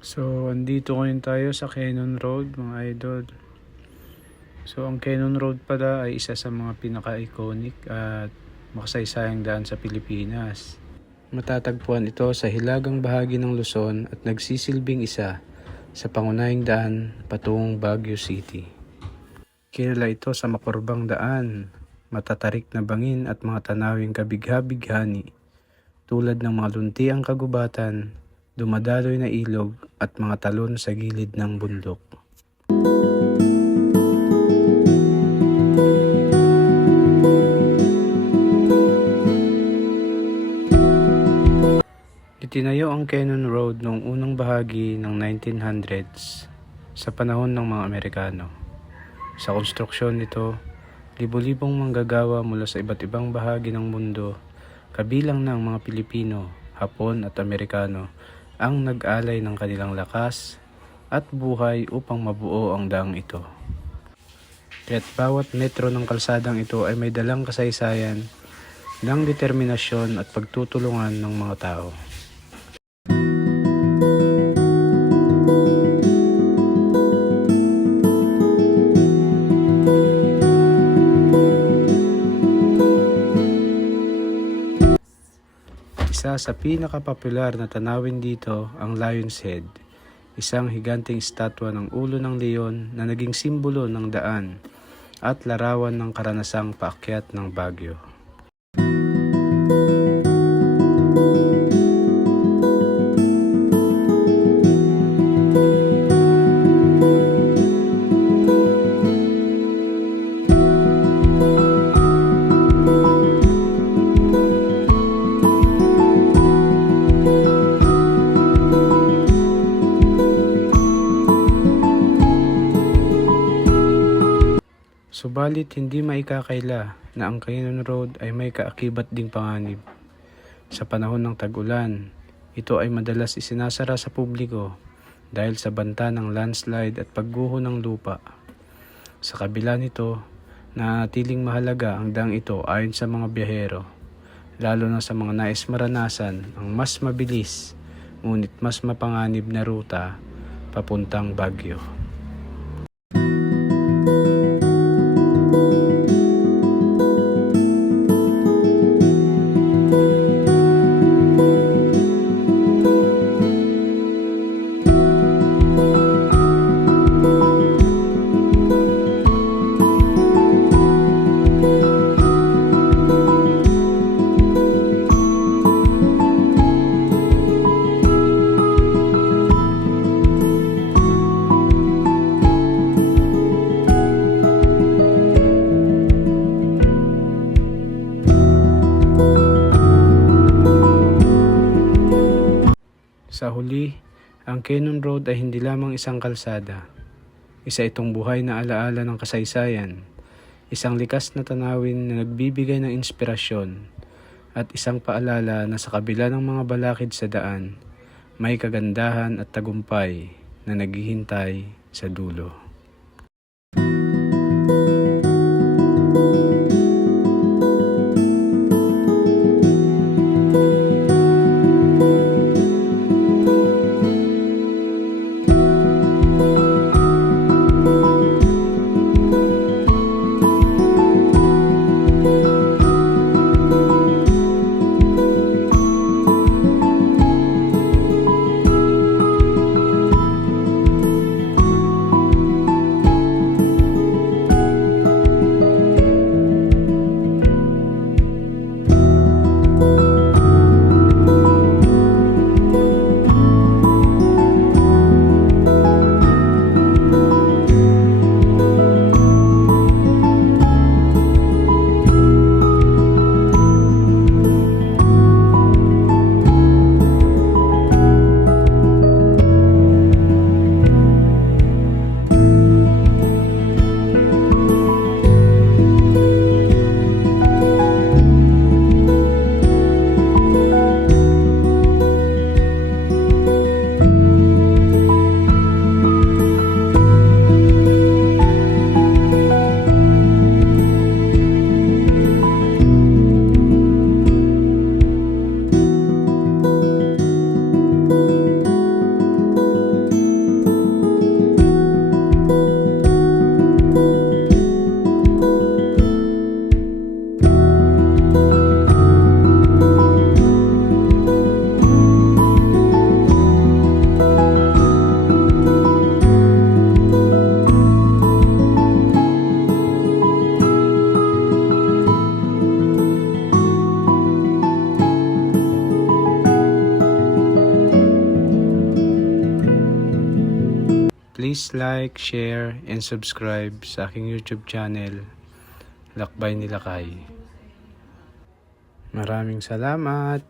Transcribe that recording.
So, andito ngayon tayo sa Cannon Road, mga idol. So, ang Cannon Road pala ay isa sa mga pinaka-iconic at makasaysayang daan sa Pilipinas. Matatagpuan ito sa hilagang bahagi ng Luzon at nagsisilbing isa sa pangunahing daan patungong Baguio City. Kilala ito sa makurbang daan, matatarik na bangin at mga tanawing kabigha-bighani tulad ng mga luntiang kagubatan, dumadaloy na ilog at mga talon sa gilid ng bundok. Itinayo ang Cannon Road noong unang bahagi ng 1900s sa panahon ng mga Amerikano. Sa konstruksyon nito, libo-libong manggagawa mula sa iba't ibang bahagi ng mundo, kabilang ng mga Pilipino, Hapon at Amerikano, ang nag-alay ng kanilang lakas at buhay upang mabuo ang daang ito. Kaya't bawat metro ng kalsadang ito ay may dalang kasaysayan ng determinasyon at pagtutulungan ng mga tao. Isa sa pinakapopular na tanawin dito ang Lion's Head, isang higanting estatwa ng ulo ng leon na naging simbolo ng daan at larawan ng karanasang paakyat ng Baguio. Subalit hindi maikakaila na ang Cannon Road ay may kaakibat ding panganib. Sa panahon ng tag-ulan, ito ay madalas isinasara sa publiko dahil sa banta ng landslide at pagguho ng lupa. Sa kabila nito, nanatiling mahalaga ang daang ito ayon sa mga biyahero, lalo na sa mga nais maranasan ang mas mabilis ngunit mas mapanganib na ruta papuntang Baguio. Sa huli, ang Cannon Road ay hindi lamang isang kalsada. Isa itong buhay na alaala ng kasaysayan, isang likas na tanawin na nagbibigay ng inspirasyon, at isang paalala na sa kabila ng mga balakid sa daan, may kagandahan at tagumpay na naghihintay sa dulo. please like, share, and subscribe sa aking YouTube channel, Lakbay ni Lakay. Maraming salamat!